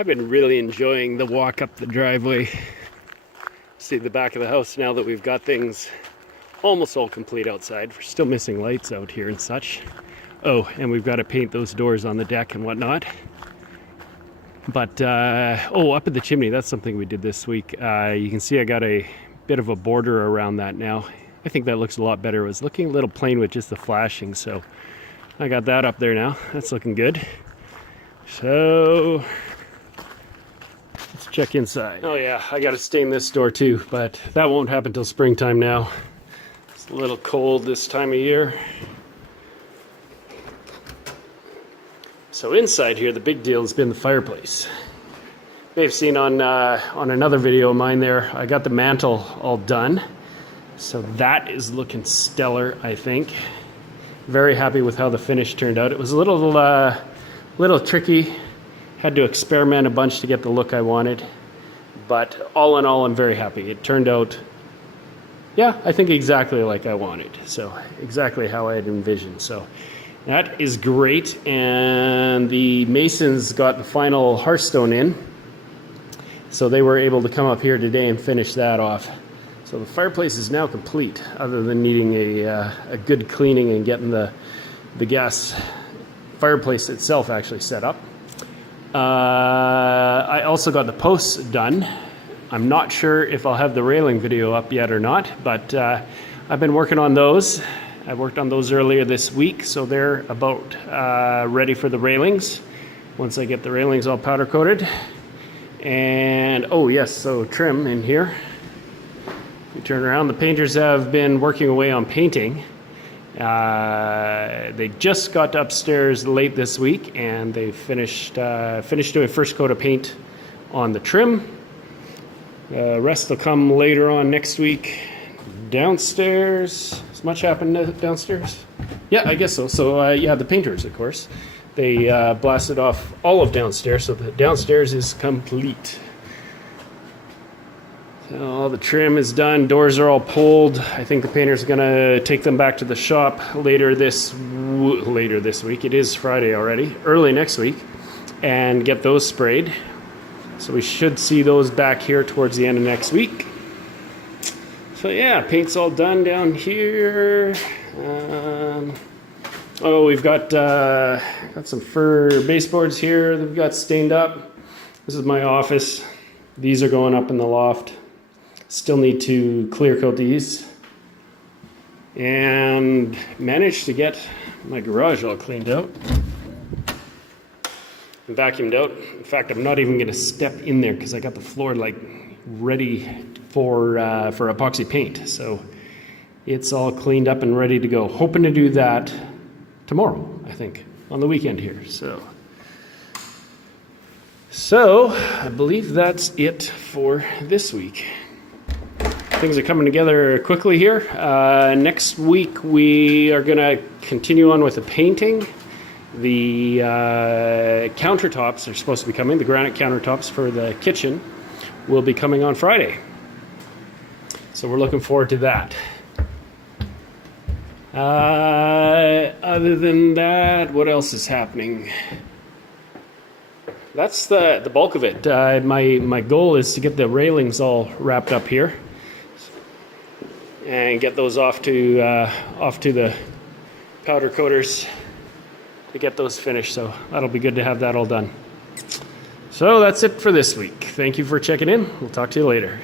I've been really enjoying the walk up the driveway. See the back of the house now that we've got things almost all complete outside. We're still missing lights out here and such. Oh, and we've got to paint those doors on the deck and whatnot. But, up at the chimney, that's something we did this week. You can see I got a bit of a border around that now. I think that looks a lot better. It was looking a little plain with just the flashing, so I got that up there now. That's looking good. So let's check inside. Oh yeah, I got to stain this door too, but that won't happen till springtime now. It's a little cold this time of year. So inside here, the big deal has been the fireplace. You may have seen on another video of mine there, I got the mantle all done. So that is looking stellar, I think. Very happy with how the finish turned out. It was a little tricky. Had to experiment a bunch to get the look I wanted. But all in all, I'm very happy. It turned out, yeah, I think exactly like I wanted. So exactly how I had envisioned. So that is great. And the masons got the final hearthstone in. So they were able to come up here today and finish that off. So the fireplace is now complete, other than needing a good cleaning and getting the gas fireplace itself actually set up. I also got the posts done. I'm not sure if I'll have the railing video up yet or not, but I've been working on those. I worked on those earlier this week, so they're about ready for the railings once I get the railings all powder coated. And oh yes, so trim in here. We turn around, the painters have been working away on painting. They just got upstairs late this week and they finished doing first coat of paint on the trim. Rest will come later on next week. Downstairs, has much happened downstairs? Yeah, I guess so. So yeah, the painters, of course, they blasted off all of downstairs, so the downstairs is complete. So all the trim is done, doors are all pulled. I think the painter's gonna take them back to the shop later this week. It is Friday already, early next week, and get those sprayed. So we should see those back here towards the end of next week. So yeah, paint's all done down here. We've got some fir baseboards here that we've got stained up. This is my office. These are going up in the loft. Still need to clear coat these. And managed to get my garage all cleaned out. And vacuumed out. In fact, I'm not even going to step in there because I got the floor like ready for epoxy paint. So it's all cleaned up and ready to go. Hoping to do that tomorrow, I think, on the weekend here. So I believe that's it for this week. Things are coming together quickly here. Next week we are going to continue on with the painting. The countertops are supposed to be coming. The granite countertops for the kitchen will be coming on Friday. So we're looking forward to that. Other than that, what else is happening? That's the bulk of it. My goal is to get the railings all wrapped up here and get those off to the powder coaters to get those finished. So that'll be good to have that all done. So that's it for this week. Thank you for checking in. We'll talk to you later.